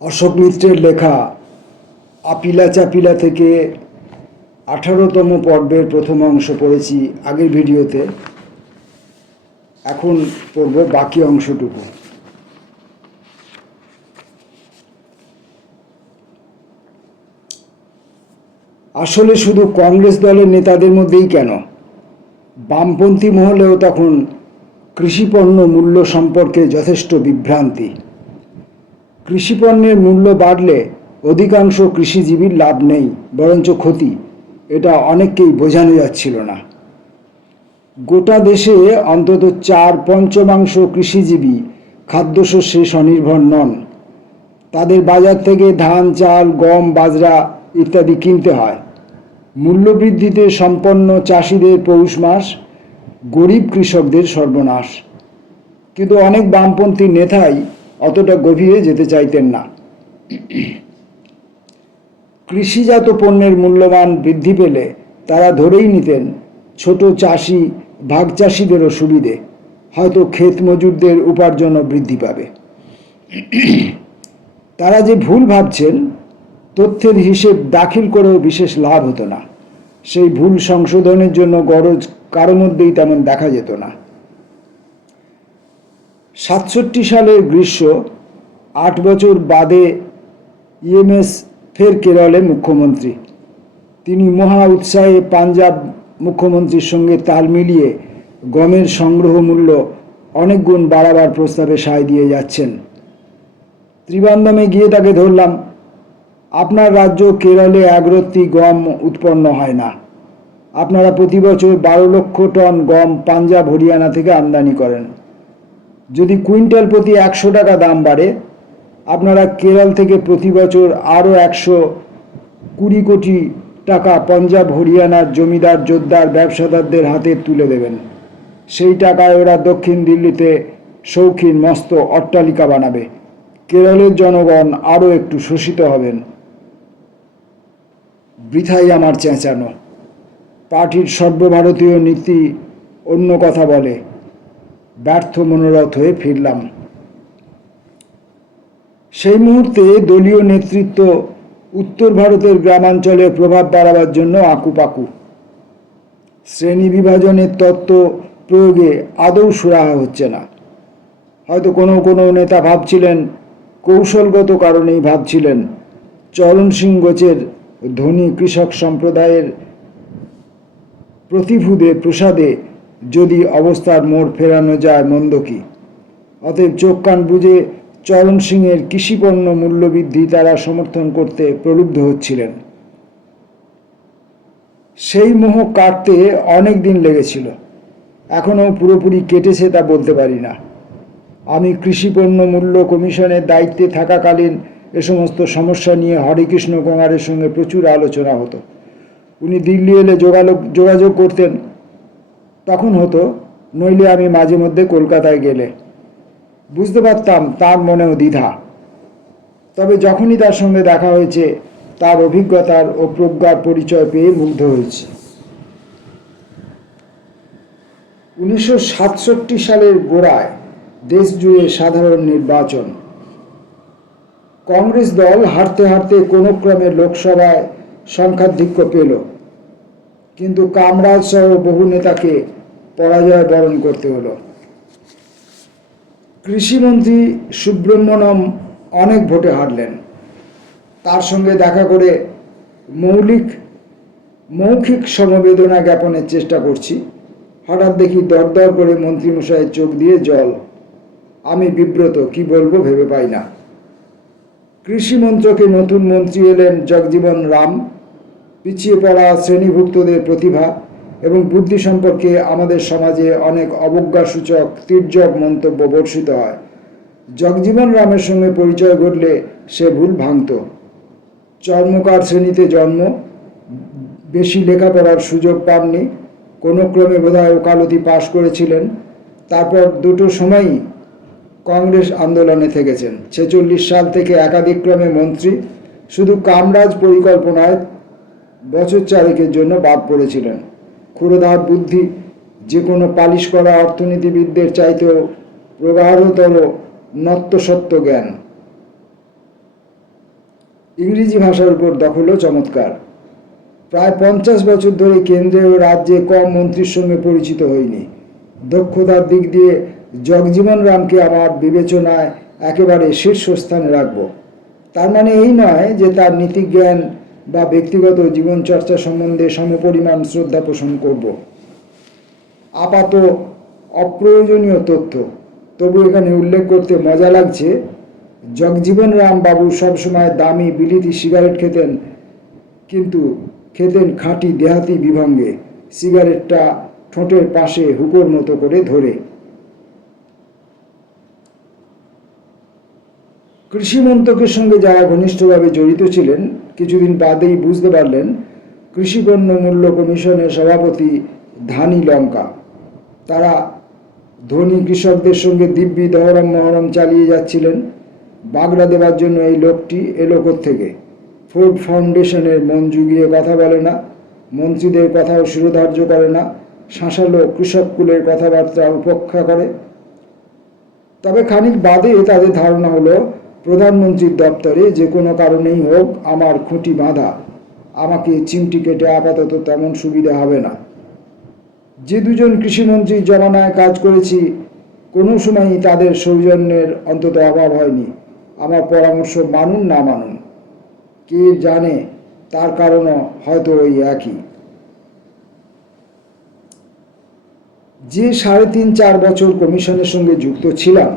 অশোক মিত্রের লেখা আপিলা চাপিলা থেকে 18তম পর্বের প্রথম অংশ পড়েছি আগের ভিডিওতে। এখন পড়ব বাকি অংশটুকু। আসলে শুধু কংগ্রেস দলের নেতাদের মধ্যেই কেন, বামপন্থী মহলেও তখন কৃষিপণ্য মূল্য সম্পর্কে যথেষ্ট বিভ্রান্তি। কৃষিপণ্যের মূল্য বাড়লে অধিকাংশ কৃষিজীবীর লাভ নেই, বরঞ্চ ক্ষতি। এটা অনেককেই বোঝানো যাচ্ছিল না। গোটা দেশে অন্তত 4/5 কৃষিজীবী খাদ্যশস্যে স্বনির্ভর নন। তাদের বাজার থেকে ধান, চাল, গম, বাজরা ইত্যাদি কিনতে হয়। মূল্যবৃদ্ধিতে সম্পন্ন চাষিদের পৌষ মাস, গরিব কৃষকদের সর্বনাশ। কিন্তু অনেক বামপন্থী নেতাই অতটা গভীরে যেতে চাইতেন না। কৃষিজাত পণ্যের মূল্যমান বৃদ্ধি পেলে তারা ধরেই নিতেন ছোট চাষি, ভাগ চাষিদেরও সুবিধে, হয়তো ক্ষেত মজুরদের উপার্জনও বৃদ্ধি পাবে। তারা যে ভুল ভাবছেন, তথ্যের হিসেব দাখিল করেও বিশেষ লাভ হতো না। সেই ভুল সংশোধনের জন্য গরজ কারো মধ্যেই তেমন দেখা যেত না। 67 সালের গ্রীষ্ম, 8 বছর বাদে ইএমএস ফের কেরলে মুখ্যমন্ত্রী। তিনি মহা উৎসাহে পাঞ্জাব মুখ্যমন্ত্রীর সঙ্গে তাল মিলিয়ে গমের সংগ্রহ মূল্য অনেক গুণ বাড়াবার প্রস্তাবে সায় দিয়ে যাচ্ছেন। ত্রিবান্ধমে গিয়ে তাকে ধরলাম, আপনার রাজ্য কেরলে একরত্তি গম উৎপন্ন হয় না। আপনারা প্রতি বছর 12 লক্ষ টন গম পাঞ্জাব হরিয়ানা থেকে আমদানি করেন। যদি কুইন্টাল প্রতি 100 টাকা দাম বাড়ে, আপনারা কেরল থেকে প্রতি বছর আরও 120 কোটি টাকা পাঞ্জাব হরিয়ানার জমিদার, জোতদার, ব্যবসাদারদের হাতে তুলে দেবেন। সেই টাকায় ওরা দক্ষিণ দিল্লিতে শৌখিন মস্ত অট্টালিকা বানাবে। কেরলের জনগণ আরও একটু শোষিত হবেন। বৃথাই আমার চেঁচানো। পার্টির সর্বভারতীয় নীতি অন্য কথা বলে। ব্যর্থ মনোরথ হয়ে ফিরলাম। সেই মুহূর্তে দলীয় নেতৃত্ব উত্তর ভারতের গ্রামাঞ্চলে প্রভাব বাড়াবার জন্য আকুপাকু। শ্রেণী বিভাজনের তত্ত্ব প্রয়োগে আদৌ সুরাহা হচ্ছে না। হয়তো কোনো কোনো নেতা ভাবছিলেন, কৌশলগত কারণেই ভাবছিলেন, চরণ সিং গোচের ধনী কৃষক সম্প্রদায়ের প্রতিভূদের প্রসাদে যদি অবস্থার মোড় ফেরানো যায়, মন্দ কি। অতএব চোখ কান বুঝে চরণ সিংয়ের কৃষিপণ্য মূল্যবৃদ্ধি তারা সমর্থন করতে প্রলুব্ধ হচ্ছিলেন। সেই মোহ কাটতে অনেক দিন লেগেছিল। এখনও পুরোপুরি কেটেছে তা বলতে পারি না। আমি কৃষিপণ্য মূল্য কমিশনের দায়িত্বে থাকাকালীন এ সমস্ত সমস্যা নিয়ে হরেকৃষ্ণ কোঙারের সঙ্গে প্রচুর আলোচনা হতো। উনি দিল্লি এলে যোগাযোগ করতেন, তখন হতো, নইলে আমি মাঝে মধ্যে কলকাতায় গেলে বুঝতে পারতাম তার মনেও দ্বিধা। তবে যখনই তার সঙ্গে দেখা হয়েছে, তার অভিজ্ঞতার ও প্রজ্ঞার পরিচয় পেয়ে মুগ্ধ হয়েছে। 1967 সালের গোড়ায় দেশ জুড়ে সাধারণ নির্বাচন। কংগ্রেস দল হারতে হারতে কোনো ক্রমে লোকসভায় সংখ্যাধিক্য পেল, কিন্তু কামরাজ সহ বহু নেতাকে পরাজয় বরণ করতে হলো। কৃষিমন্ত্রী সুব্রহ্মণ্যম অনেক ভোটে হারলেন। তার সঙ্গে দেখা করে মৌখিক সমবেদনা জ্ঞাপনের চেষ্টা করছি। হঠাৎ দেখি দরদর করে মন্ত্রীমশাইয়ের চোখ দিয়ে জল। আমি বিব্রত, কি বলবো ভেবে পাই না। কৃষি মন্ত্রকে নতুন মন্ত্রী এলেন জগজীবন রাম। পিছিয়ে পড়া শ্রেণীভুক্তদের প্রতিভা এবং বুদ্ধি সম্পর্কে আমাদের সমাজে অনেক অবজ্ঞাসূচক তির্যক মন্তব্য বর্ষিত হয়। জগজীবন রামের সঙ্গে পরিচয় ঘটলে সে ভুল ভাঙত। চর্মকার শ্রেণীতে জন্ম, বেশি লেখাপড়ার সুযোগ পাননি, কোনো ক্রমে বোধহয় ওকালতি পাশ করেছিলেন। তারপর দুটো সময়ই কংগ্রেস আন্দোলনে থেকেছেন। 46 সাল থেকে একাধিক ক্রমে মন্ত্রী। শুধু কামরাজ পরিকল্পনায় বছর 4 জন্য বাদ পড়েছিলেন। ক্ষুরধার বুদ্ধি, যে কোনো পালিশ করা অর্থনীতিবিদদের চাইতেও প্রগাঢ়তর নত্যসত্ত্ব জ্ঞান। ইংরেজি ভাষার উপর দখলও চমৎকার। প্রায় 50 বছর ধরে কেন্দ্রে ও রাজ্যে কম মন্ত্রীর সঙ্গে পরিচিত হইনি। দক্ষতার দিক দিয়ে জগজীবন রামকে আমার বিবেচনায় একেবারে শীর্ষস্থানে রাখব। তার মানে এই নয় যে তার নীতিজ্ঞান বা ব্যক্তিগত জীবনচর্চা সম্বন্ধে সমপরিমাণ শ্রদ্ধা পোষণ করব। আপাত অপ্রয়োজনীয় তথ্য, তবু এখানে উল্লেখ করতে মজা লাগছে, জগজীবন রাম বাবু সবসময় দামি বিলিতি সিগারেট খেতেন, কিন্তু খেতেন খাঁটি দেহাতি বিভঙ্গে, সিগারেটটা ঠোঁটের পাশে হুকোর মতো করে ধরে। কৃষি মন্ত্রকের সঙ্গে যারা ঘনিষ্ঠভাবে জড়িত ছিলেন কিছুদিন বাদেই বুঝতে পারলেন কৃষিপণ্য মূল্য কমিশনের সভাপতি ধানি লঙ্কা। তারা ধনী কৃষকদের সঙ্গে দিব্যি দহরম মহরম চালিয়ে যাচ্ছিলেন। বাগড়া দেবার জন্য এই লোকটি এলো থেকে। ফুড ফাউন্ডেশনের মন জুগিয়ে কথা বলে না, মন্ত্রীদের কথাও শিরোধার্য করে না, শাঁসালো কৃষককুলের কথাবার্তা উপেক্ষা করে। তবে খানিক বাদে তাদের ধারণা হলো প্রধানমন্ত্রীর দপ্তরে যে কোনো কারণেই হোক আমার খুঁটি বাঁধা, আমাকে চিমটি কেটে আপাতত তেমন সুবিধা হবে না। যে দুজন কৃষিমন্ত্রীর জমানায় কাজ করেছি কোনো সময়ই তাদের সৌজন্যের অন্তত অভাব হয়নি। আমার পরামর্শ মানুন না মানুন, কে জানে তার কারণও হয়তো ওই একই। যে 3.5-4 বছর কমিশনের সঙ্গে যুক্ত ছিলাম,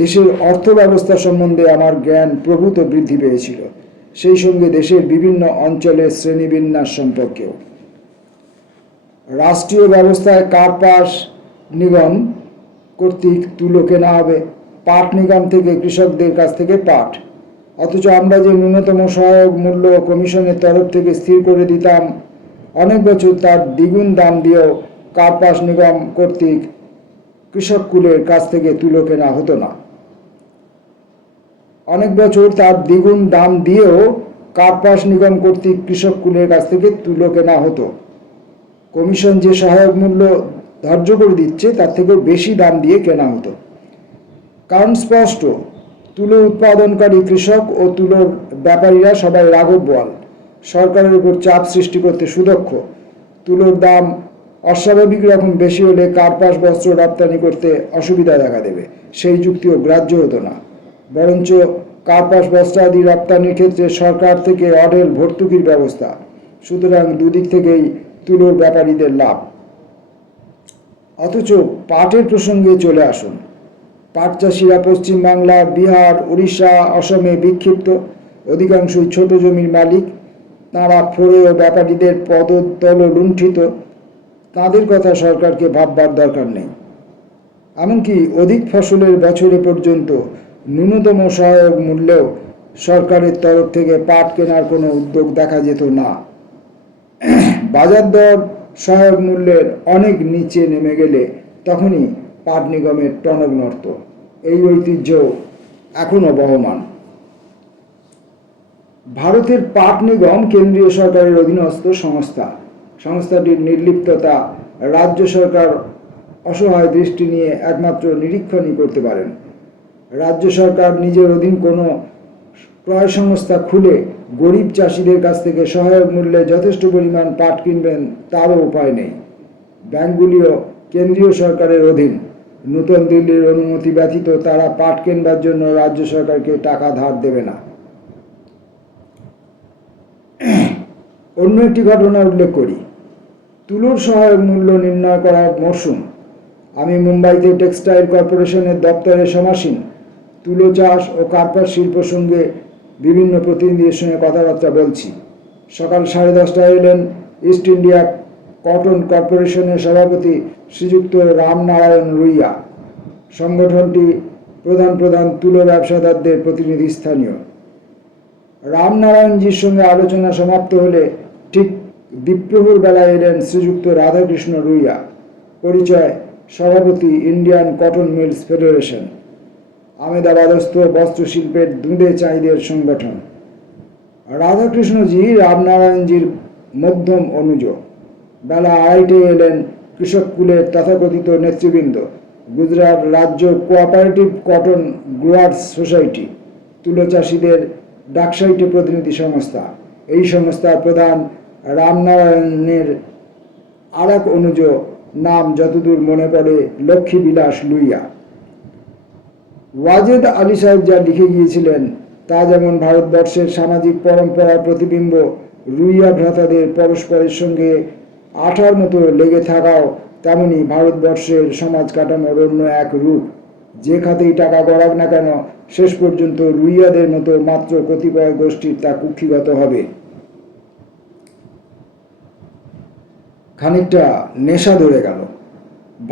দেশের অর্থ ব্যবস্থা সম্বন্ধে আমার জ্ঞান প্রভূত বৃদ্ধি পেয়েছিল, সেই সঙ্গে দেশের বিভিন্ন অঞ্চলের শ্রেণীবিন্যাস সম্পর্কেও। রাষ্ট্রীয় ব্যবস্থায় কার্পাস নিগম কর্তৃক তুলো কেনা হবে, পাট নিগম থেকে কৃষকদের কাছ থেকে পাট, অথচ আমরা যে ন্যূনতম সহায়ক মূল্য কমিশনের তরফ থেকে স্থির করে দিতাম, অনেক বছর তার দ্বিগুণ দাম দিয়েও কার্পাস নিগম কর্তৃক কৃষককুলের কাছ থেকে তুলো কেনা হতো না। অনেক বছর তার দ্বিগুণ দাম দিয়েও কার্পাস নিগম কর্তৃক কৃষককুলের কাছ থেকে তুলো কেনা হতো। কমিশন যে সহায়ক মূল্য ধার্য করে দিচ্ছে তার থেকেও বেশি দাম দিয়ে কেনা হতো। কারণ স্পষ্ট, তুলো উৎপাদনকারী কৃষক ও তুলোর ব্যাপারীরা সবাই রাঘব বোয়াল, সরকারের উপর চাপ সৃষ্টি করতে সুদক্ষ। তুলোর দাম অস্বাভাবিক রকম বেশি হলে কার্পাস বস্ত্র রপ্তানি করতে অসুবিধা দেখা দেবে, সেই যুক্তিও গ্রাহ্য হতো না। বরঞ্চ কার্পাস বস্ত্রাদি রপ্তানির ক্ষেত্রে সরকার থেকে অঢেল ভর্তুকির ব্যবস্থা, সুতরাং দুদিক থেকেই তুলোর ব্যাপারীদের লাভ। অথচ পাটের প্রসঙ্গে চলে আসুন। পাট চাষিরা পশ্চিমবাংলা, বিহার, উড়িষ্যা, অসমে বিক্ষিপ্ত, অধিকাংশই ছোট জমির মালিক। তাঁরা ফোরে ও ব্যাপারীদের পদতল লুণ্ঠিত, তাঁদের কথা সরকারকে ভাববার দরকার নেই। এমনকি অধিক ফসলের বছরে পর্যন্ত ন্যূনতম সহায়ক মূল্যেও সরকারের তরফ থেকে পাট কেনার কোনো উদ্যোগ দেখা যেত না। বাজার দর সহায়ক মূল্যের অনেক নিচে নেমে গেলে তখনই পাট নিগমের টনক নড়ত। এই ঐতিহ্য এখনও বহমান। ভারতের পাট নিগম কেন্দ্রীয় সরকারের অধীনস্থ সংস্থা। সংস্থাটির নির্লিপ্ততা রাজ্য সরকার অসহায় দৃষ্টি নিয়ে একমাত্র নিরীক্ষণই করতে পারেন। রাজ্য সরকার নিজের অধীন কোনো ক্রয় সংস্থা খুলে গরিব চাষিদের কাছ থেকে সহায়ক মূল্যে যথেষ্ট পরিমাণ পাট কিনবেন তারও উপায় নেই। ব্যাংকগুলিও কেন্দ্রীয় সরকারের অধীন। নতুন দিল্লির অনুমতি ব্যতীত তারা পাট কেনবার জন্য রাজ্য সরকারকে টাকা ধার দেবে না। অন্য একটি ঘটনা উল্লেখ করি। তুলোর সহায়ক মূল্য নির্ণয় করার মরশুম। আমি মুম্বাইতে টেক্সটাইল কর্পোরেশনের দপ্তরে সমাসীন। তুলো চাষ ও কার্পাস শিল্প সঙ্গে বিভিন্ন প্রতিনিধিদের সঙ্গে কথাবার্তা বলছি। সকাল 10:30টায় এলেন ইস্ট ইন্ডিয়া কটন কর্পোরেশনের সভাপতি শ্রীযুক্ত রামনারায়ণ রুইয়া। সংগঠনটি প্রধান তুলো ব্যবসাদারদের প্রতিনিধি স্থানীয়। রামনারায়ণজির সঙ্গে আলোচনা সমাপ্ত হলে ঠিক দ্বিপ্রহর বেলায় এলেন শ্রীযুক্ত রাধাকৃষ্ণ রুইয়া, পরিচয় সভাপতি ইন্ডিয়ান কটন মিলস ফেডারেশন, আমেদাবাদস্থ বস্ত্রশিল্পের দুঁদে চাঁদের সংগঠন। রাধাকৃষ্ণজি রামনারায়ণজির মধ্যম অনুজ। বেলা 2:30টায় এলেন কৃষককুলের তথাকথিত নেতৃবৃন্দ, গুজরাট রাজ্য কোঅপারেটিভ কটন গ্রোয়ার্স সোসাইটি, তুলো চাষিদের ডাকসাইটে প্রতিনিধি সংস্থা। এই সংস্থার প্রধান রামনারায়ণের আর এক অনুজ নাম যতদূর মনে পড়ে লক্ষ্মীবিলাস লুইয়া। ওয়াজেদ আলী সাহেব যা লিখে গিয়েছিলেন তা যেমন ভারতবর্ষের সামাজিক পরম্পরার প্রতিবিম্ব, রুইয়া ভ্রাতাদের পরস্পরের সঙ্গে আঠার মতো লেগে থাকাও তেমনি ভারতবর্ষের সমাজ কাঠামোর অন্য এক রূপ। যে খাতেই টাকা গড়াক না কেন, শেষ পর্যন্ত রুইয়াদের মতো মাত্র কতিপয় গোষ্ঠীর তা কুক্ষিগত হবে। খানিকটা নেশা ধরে গেল।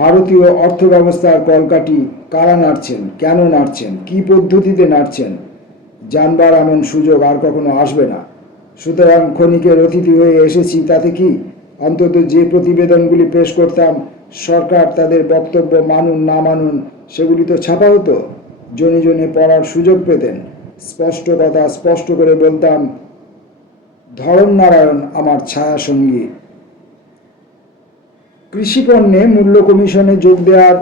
ভারতীয় অর্থব্যবস্থার কলকাঠি কারা নাড়ছেন, কেন নাড়ছেন, কি পদ্ধতিতে নাড়ছেন জানবার এমন সুযোগ আর কখনো আসবে না। সুতরাং ক্ষণিকের অতিথি হয়ে এসেছি, তাতে কি? অন্তত যে প্রতিবেদনগুলি পেশ করতাম, সরকার তাদের বক্তব্য মানুন না মানুন, সেগুলি তো ছাপা হতো, জনে জনে পড়ার সুযোগ পেতেন। স্পষ্ট কথা স্পষ্ট করে বলতাম, ধরম নারায়ণ আমার ছায়া সঙ্গী। কৃষিপণ্যে মূল্য কমিশনে যোগ দেওয়ার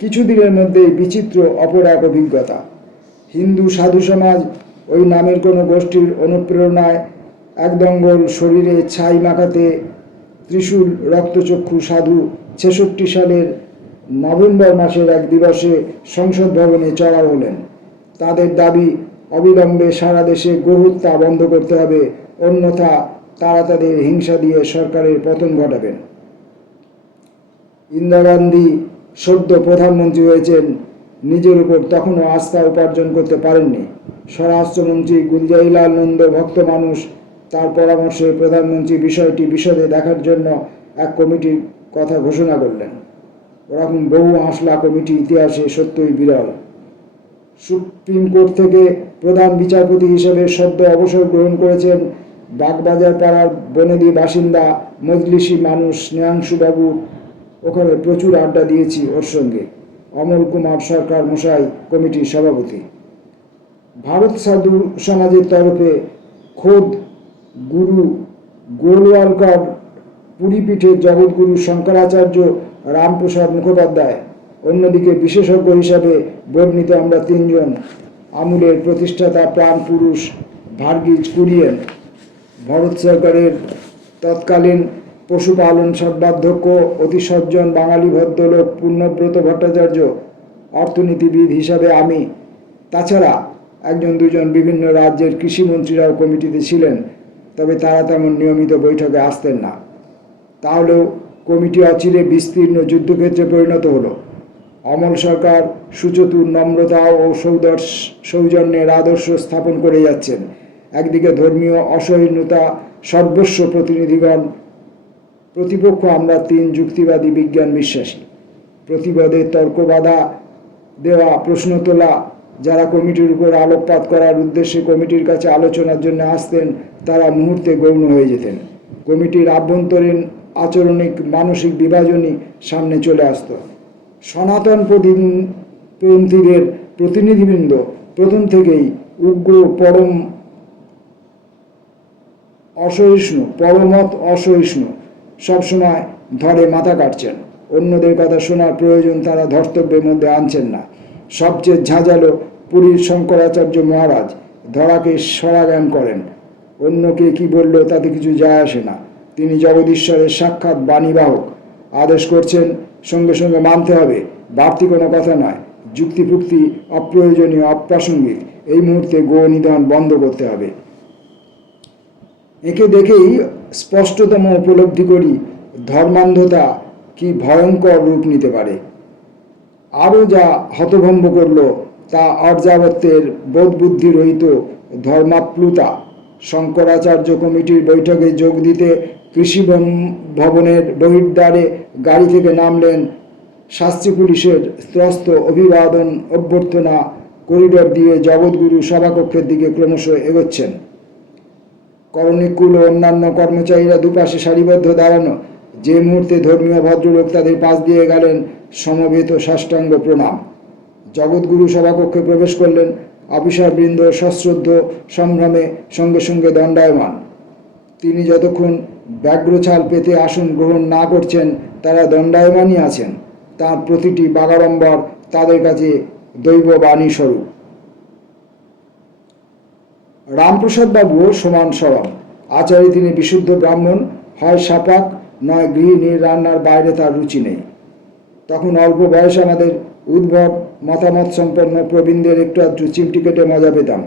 কিছুদিনের মধ্যেই বিচিত্র অপর এক অভিজ্ঞতা। হিন্দু সাধু সমাজ ওই নামের কোনো গোষ্ঠীর অনুপ্রেরণায় একদঙ্গল শরীরে ছাই মাখাতে ত্রিশূল রক্তচক্ষু সাধু ৬৬ সালের নভেম্বর মাসের এক দিবসে সংসদ ভবনে চড়াও হলেন। তাদের দাবি, অবিলম্বে সারা দেশে গোহত্যা বন্ধ করতে হবে, অন্যথা তারা তাদের হিংসা দিয়ে সরকারের পতন ঘটাবেন। ইন্দিরা গান্ধী সদ্য প্রধানমন্ত্রী হয়েছেন, নিজের উপর তখনও আস্থা উপার্জন করতে পারেননি। স্বরাষ্ট্রমন্ত্রী গুলজারিলাল নন্দ ভক্ত মানুষ, তার পরামর্শে প্রধানমন্ত্রী বিষয়টি বিশদে দেখার জন্য এক কমিটির কথা ঘোষণা করলেন। ওরকম বহু হাসলা কমিটি ইতিহাসে সত্যই বিরল। সুপ্রিম কোর্ট থেকে প্রধান বিচারপতি হিসেবে সদ্য অবসর গ্রহণ করেছেন বাগবাজার পাড়ার বনেদি বাসিন্দা মজলিসি মানুষ স্নেহাংশুবাবু। ওখানে প্রচুর আড্ডা দিয়েছি ওর সঙ্গে। অমল কুমার সরকার মশাই কমিটির সভাপতি। ভারত সাধু সমাজের তরফে খোদ গুরু গোলওয়ালকর, পুরীপীঠের জগৎগুরু শঙ্করাচার্য রামপ্রসাদ মুখোপাধ্যায়, অন্যদিকে বিশেষজ্ঞ হিসাবে বর্ণিত আমরা তিনজন, আমুলের প্রতিষ্ঠাতা প্রাণ পুরুষ ভার্গিজ কুরিয়েন, ভারত সরকারের তৎকালীন পশুপালন সর্বাধ্যক্ষ অতি সজ্জন বাঙালি ভদ্রলোক পূর্ণব্রত ভট্টাচার্য, অর্থনীতিবিদ হিসাবে আমি, তাছাড়া একজন দুজন বিভিন্ন রাজ্যের কৃষিমন্ত্রীরাও কমিটিতে ছিলেন, তবে তারা তেমন নিয়মিত বৈঠকে আসতেন না। তাহলেও কমিটি অচিরে বিস্তীর্ণ যুদ্ধক্ষেত্রে পরিণত হলো। অমল সরকার সুচতুর নম্রতা ও সৌজন্যের আদর্শ স্থাপন করে যাচ্ছেন। একদিকে ধর্মীয় অসহিষ্ণুতা সর্বস্ব প্রতিনিধিগণ, প্রতিপক্ষ আমরা তিন যুক্তিবাদী বিজ্ঞান বিশ্বাসী। প্রতিবাদে তর্কবাধা দেওয়া, প্রশ্ন তোলা, যারা কমিটির উপর আলোকপাত করার উদ্দেশ্যে কমিটির কাছে আলোচনার জন্য আসতেন, তারা মুহূর্তে গৌণ হয়ে যেতেন। কমিটির আভ্যন্তরীণ আচরণিক মানসিক বিভাজনই সামনে চলে আসত। সনাতনপন্থীদের প্রতিনিধিবৃন্দ প্রথম থেকেই উগ্র, পরমত অসহিষ্ণু, সবসময় ধরে মাথা কাটছেন। অন্যদের কথা শোনার প্রয়োজন তারা ধর্তব্যের মধ্যে আনছেন না। সবচেয়ে ঝাঁঝালো পুরীর শঙ্করাচার্য মহারাজ ধরাকে সরাজ্ঞান করেন। অন্যকে কি বলল তাতে কিছু যায় আসে না, তিনি জগদীশ্বরের সাক্ষাৎ বাণীবাহক। আদেশ করছেন, সঙ্গে সঙ্গে মানতে হবে, বাড়তি কোনো কথা নয়। যুক্তিপুক্তি অপ্রয়োজনীয়, অপ্রাসঙ্গিক। এই মুহূর্তে গো নিধন বন্ধ করতে হবে। একে দেখেই স্পষ্টতম উপলব্ধি করি ধর্মান্ধতা কি ভয়ঙ্কর রূপ নিতে পারে। আরও যা হতভম্ব করল তা অর্যাবত্যের বোধবুদ্ধি রহিত ধর্মাপ্লুতা। শঙ্করাচার্য কমিটির বৈঠকে যোগ দিতে কৃষি ভবনের বহির্দ্বারে গাড়ি থেকে নামলেন। শাস্ত্রী পুলিশের ত্রস্ত অভিবাদন অভ্যর্থনা করিডর দিয়ে জগৎগুরু সভাকক্ষের দিকে ক্রমশ এগোচ্ছেন। করণিকুল ও অন্যান্য কর্মচারীরা দুপাশে সারিবদ্ধ দাঁড়ানো। যে মুহূর্তে ধর্মীয় ভদ্রলোক তাদের পাশ দিয়ে গেলেন, সমবেত সাষ্টাঙ্গ প্রণাম। জগৎগুরু সভাকক্ষে প্রবেশ করলেন। অফিসারবৃন্দ সশ্রদ্ধ সম্ভ্রমে সঙ্গে সঙ্গে দণ্ডায়মান। তিনি যতক্ষণ ব্যগ্রছাল পেতে আসন গ্রহণ না করছেন, তারা দণ্ডায়মানই আছেন। তার প্রতিটি বাগাড়ম্বর তাদের কাছে দৈববাণী স্বরূপ। রামপ্রসাদ বাবুও সমান সরব। আচারে তিনি বিশুদ্ধ ব্রাহ্মণ, হয় সাপাক নয় গৃহিণী, রান্নার বাইরে তার রুচি নেই। তখন অল্প বয়সে আমাদের উদ্ভট মতামত সম্পন্ন প্রবীণদের একটু আধটু চিমটি কেটে মজা পেতাম।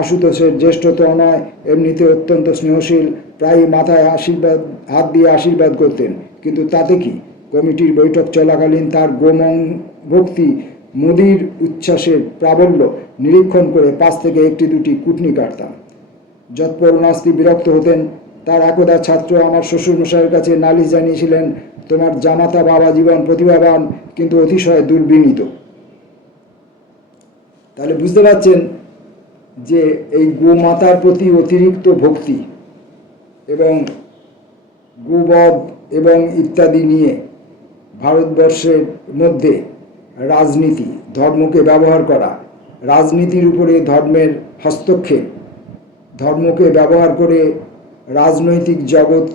আশুতোষের জ্যেষ্ঠতা নয়, এমনিতে অত্যন্ত স্নেহশীল, প্রায়ই মাথায় হাত দিয়ে আশীর্বাদ করতেন। কিন্তু তাতে কি, কমিটির বৈঠক চলাকালীন তার গোমন ভক্তি, মোদির উচ্ছ্বাসের প্রাবল্য নিরীক্ষণ করে 5 থেকে 1-2টি কুটনি কাটতাম। যৎপরণাস্তি বিরক্ত হতেন। তার একদা ছাত্র আমার শ্বশুরমশাইয়ের কাছে নালিশ জানিয়েছিলেন, তোমার জামাতা বাবা জীবন প্রতিভাবান কিন্তু অতিশয় দুর্বিনীত। তাহলে বুঝতে পারছেন যে এই গোমাতার প্রতি অতিরিক্ত ভক্তি এবং গোবধ এবং ইত্যাদি নিয়ে ভারতবর্ষের মধ্যে রাজনীতি, ধর্মকে ব্যবহার করা, রাজনীতির উপরে ধর্মের হস্তক্ষেপ, ধর্মকে ব্যবহার করে রাজনৈতিক জগৎ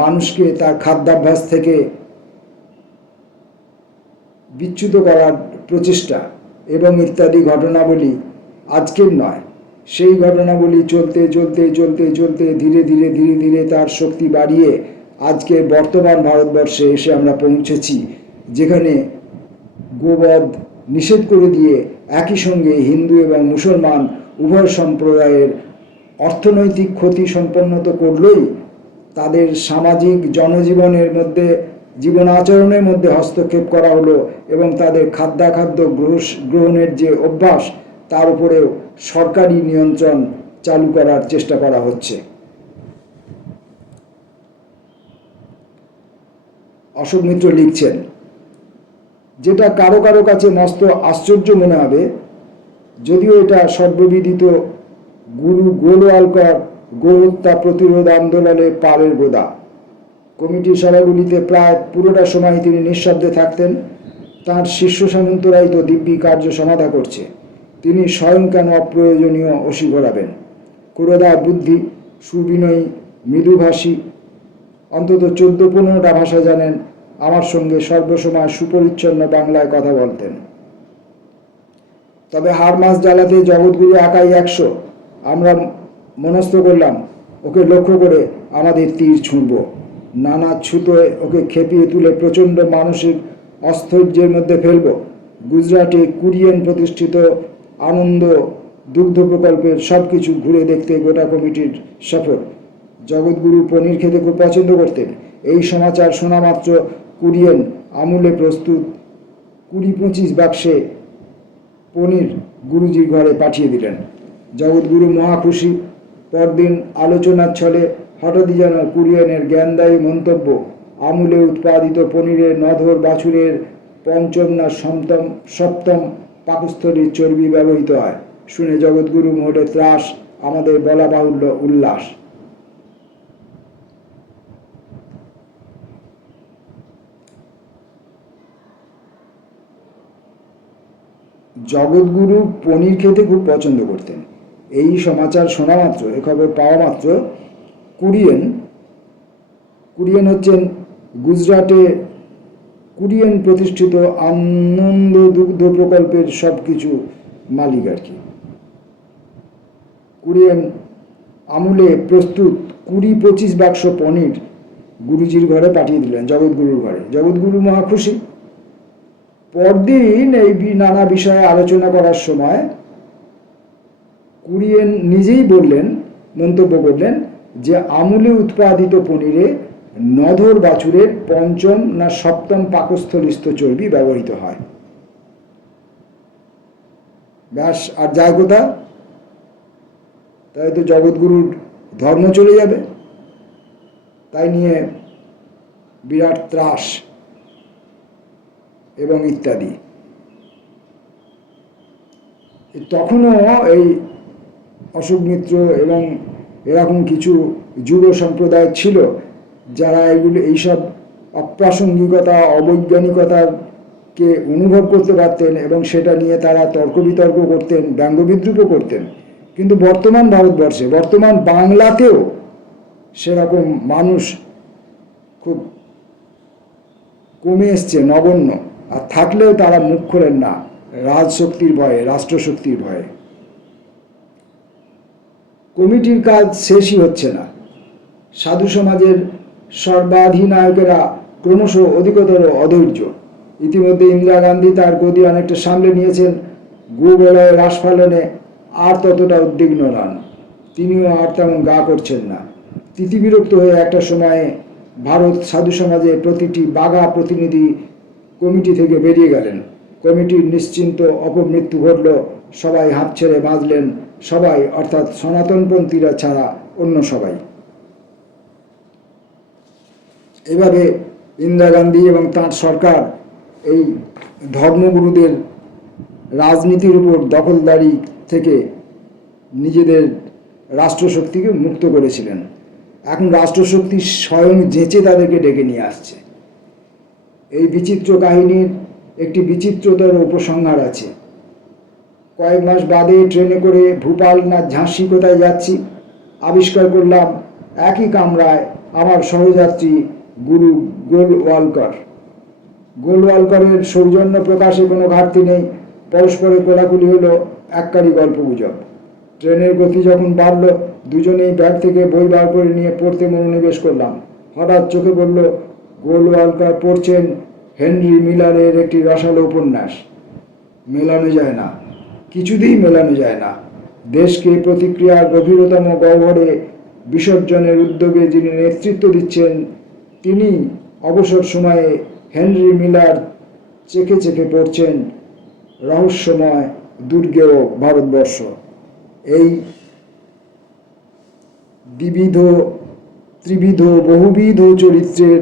মানুষকে তার খাদ্যাভ্যাস থেকে বিচ্যুত করার প্রচেষ্টা এবং ইত্যাদি ঘটনাবলী আজকের নয়। সেই ঘটনাবলী চলতে চলতে চলতে চলতে ধীরে ধীরে ধীরে ধীরে তার শক্তি বাড়িয়ে আজকে বর্তমান ভারতবর্ষে এসে আমরা পৌঁছেছি, যেখানে গোবধ নিষেধ করে দিয়ে একই সঙ্গে হিন্দু এবং মুসলমান উভয় সম্প্রদায়ের অর্থনৈতিক ক্ষতি সম্পন্ন তো করলই, তাদের সামাজিক জনজীবনের মধ্যে, জীবন আচরণের মধ্যে হস্তক্ষেপ করা হলো এবং তাদের খাদ্যাখাদ্য গ্রহণের যে অভ্যাস তার উপরেও সরকারি নিয়ন্ত্রণ চালু করার চেষ্টা করা হচ্ছে। অশোক মিত্র লিখছেন, যেটা কারো কারো কাছে মস্ত আশ্চর্য মনে হবে, যদিও এটা সর্ববিদিত গুরু গোলওয়ালকর গোহত্যা প্রতিরোধ আন্দোলনের পারের গোদা। কমিটির সভাগুলিতে প্রায় পুরোটা সময় তিনি নিঃশব্দে থাকতেন। তাঁর শিষ্য সামন্তরাই তো দিব্যি কার্য সমাধা করছে, তিনি স্বয়ং কেন অপ্রয়োজনীয় অসি ঘোরাবেন? কুরদা বুদ্ধি, সুবিনয়ী, মৃদুভাষী, অন্তত 14-15টা ভাষা জানেন। আমার সঙ্গে সর্বসময় সুপরিচ্ছন্ন বাংলায় কথা বলতেন। তবে হাড় মাছ জ্বালাতে জগৎগুরু একাই 100। আমরা মনস্থ করলাম ওকে লক্ষ্য করে আমাদের তীর ছুঁড়ব, নানা ছুতোয় ওকে খেপিয়ে তুলে প্রচণ্ড মানসিক অস্থৈর্যের মধ্যে ফেলব। গুজরাটে কুরিয়েন প্রতিষ্ঠিত আনন্দ দুগ্ধ প্রকল্পের সব কিছু ঘুরে দেখতে গোটা কমিটির সফর। জগৎগুরু পনির খেতে খুব পছন্দ করতেন। এই সমাচার শোনা মাত্র কুরিয়েন আমূলে প্রস্তুত 20-25 বাক্সে পনির গুরুজির ঘরে পাঠিয়ে দিলেন। জগৎগুরু মহা খুশি। পরদিন আলোচনার ছলে হঠাৎই যেন কুরিয়েনের জ্ঞানদায়ী মন্তব্য, আমূলে উৎপাদিত পনিরের নধর বাছুরের 5ম না 7ম পাকস্থলীর চর্বি ব্যবহৃত হয়, শুনে জগৎগুরু মোহরে ত্রাস, আমাদের বলা বাহুল্য উল্লাস। জগৎগুরু পনির খেতে খুব পছন্দ করতেন। এই সমাচার শোনা মাত্র, এ খবর পাওয়া মাত্র কুরিয়েন হচ্ছেন গুজরাটে কুরিয়েন প্রতিষ্ঠিত আনন্দ দুগ্ধ প্রকল্পের সব কিছু মালিক আর কি। কুরিয়েন আমূলে প্রস্তুত 20-25 বাক্স পনির গুরুজির ঘরে পাঠিয়ে দিলেন, জগৎগুরুর ঘরে। জগৎগুরু মহা খুশি। পরদিন এই নানা বিষয়ে আলোচনা করার সময় কুরিয়েন নিজেই মন্তব্য করলেন যে আমূলে উৎপাদিত পনিরে নধর বাছুরের 5ম না 7ম পাকস্থলীস্থ চর্বি ব্যবহৃত হয়। ব্যাস, আর যায় কোথা? তাই তো জগৎগুরুর ধর্ম চলে যাবে। তাই নিয়ে বিরাট ত্রাস এবং ইত্যাদি। তখনও এই অশোক মিত্র এবং এরকম কিছু যুব সম্প্রদায় ছিল যারা এইসব অপ্রাসঙ্গিকতা, অবৈজ্ঞানিকতাকে অনুভব করতে পারতেন এবং সেটা নিয়ে তারা তর্ক বিতর্ক করতেন, ব্যঙ্গ বিদ্রুপও করতেন। কিন্তু বর্তমান ভারতবর্ষে, বর্তমান বাংলাতেও সেরকম মানুষ খুব কমে এসছে, নগণ্য। আর থাকলেও তারা মুখ খোলেন না রাজশক্তির ভয়ে, রাষ্ট্রশক্তির ভয়ে। কমিটির কাজ শেষই হচ্ছে না। সাধু সমাজের সর্বাধিনায়কেরা ক্রমশ অধিকতর অধৈর্য। ইতিমধ্যে ইন্দিরা গান্ধী তার গদি অনেকটা সামলে নিয়েছেন, গোবলয়ে হ্রাস পালনে আর ততটা উদ্বিগ্ন নন। তিনিও আর তেমন গা করছেন না। তিতিবিরক্ত হয়ে একটা সময়ে ভারত সাধু সমাজে প্রতিটি বাঘা প্রতিনিধি কমিটি থেকে বেরিয়ে গেলেন। কমিটির নিশ্চিন্ত অপমৃত্যু ঘটল। সবাই হাঁপ ছেড়ে বাঁচলেন, সবাই অর্থাৎ সনাতনপন্থীরা ছাড়া অন্য সবাই। এভাবে ইন্দিরা গান্ধী এবং তাঁর সরকার এই ধর্মগুরুদের রাজনীতির উপর দখলদারি থেকে নিজেদের রাষ্ট্রশক্তিকে মুক্ত করেছিলেন। এখন রাষ্ট্রশক্তি স্বয়ং যেচে তাদেরকে ডেকে নিয়ে আসছে। এই বিচিত্র কাহিনীর একটি বিচিত্রতর উপসংহার আছে। কয়েক মাস বাদে ট্রেনে করে ভোপাল না ঝাঁসি কোথায় যাচ্ছি, আবিষ্কার করলাম একই কামরায় আমার সহযাত্রী গুরু গোলওয়ালকর। গোলওয়ালকরের সৌজন্য প্রকাশে কোনো ঘাটতি নেই। পরস্পরের কোলাকুলি হলো, এককারই গল্পগুজব। ট্রেনের গতি যখন বাড়ল, দুজনেই ব্যাগ থেকে বই বার করে নিয়ে পড়তে মনোনিবেশ করলাম। হঠাৎ চোখে পড়ল গোলওয়ালকর পড়ছেন হেনরি মিলারের একটি রসালো উপন্যাস। মেলানো যায় না, কিছুতেই মেলানো যায় না। দেশকে প্রতিক্রিয়ার গভীরতম গহ্বরে বিসর্জনের উদ্যোগে যিনি নেতৃত্ব দিচ্ছেন, তিনি অবসর সময়ে হেনরি মিলার চেখে চেখে পড়ছেন রহস্যময় দুর্গেয় ভারতবর্ষ। এই বিবিধ ত্রিবিধ বহুবিধ চরিত্রের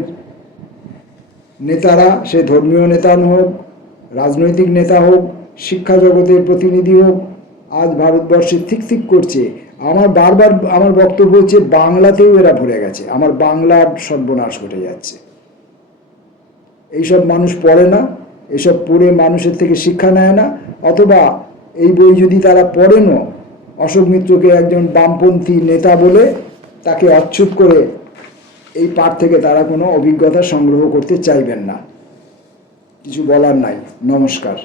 নেতারা, সে ধর্মীয় নেতা হোক, রাজনৈতিক নেতা হোক, শিক্ষা জগতের প্রতিনিধি হোক, আজ ভারতবর্ষে ঠিক ঠিক করছে। আমার বক্তব্য হচ্ছে, বাংলাতেও এরা ভরে গেছে। আমার বাংলার সর্বনাশ ঘটে যাচ্ছে। এইসব মানুষ পড়ে না, এসব পড়ে মানুষের থেকে শিক্ষা নেয় না, অথবা এই বই যদি তারা পড়েনও, অশোক মিত্রকে একজন বামপন্থী নেতা বলে তাকে অচ্ছুত করে এই পাঠ থেকে তারা কোনো অভিজ্ঞতা সংগ্রহ করতে চাইবেন না। কিছু বলার নাই। নমস্কার।